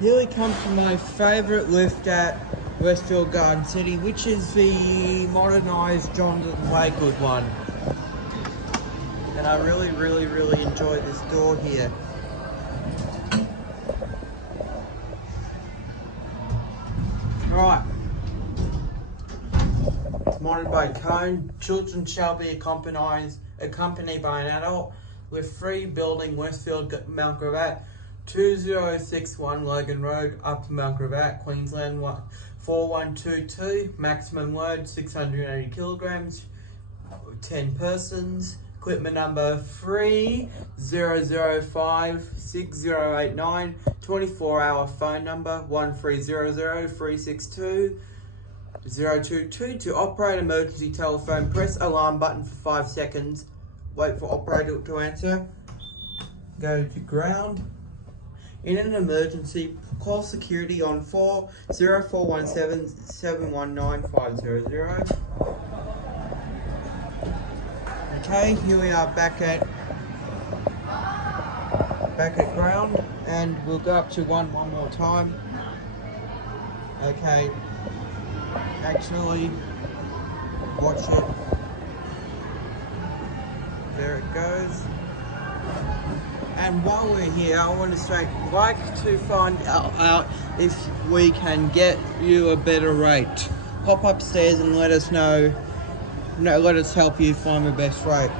Here we come to my favourite lift at Westfield Garden City, which is the modernised Johns and Waygood one. And I really enjoy this door here. Alright. It's modded by Kone. Children shall be accompanied by an adult with free building Westfield, Mount Gravatt, 2061 Logan Road, Upper Mount Gravatt, Queensland 4122. Maximum load 680 kilograms, 10 persons. Equipment number 30056089. 24-hour phone number 1300-362-022. To operate emergency telephone, press alarm button for 5 seconds. Wait for operator to answer. Go to ground. In an emergency, call security on 0417 719 500. Okay, here we are back at ground, and we'll go up to one more time. Okay, actually, watch it. There it goes. And while we're here, I want to say, like to find out if we can get you a better rate. Pop upstairs and let us know. No, let us help you find the best rate.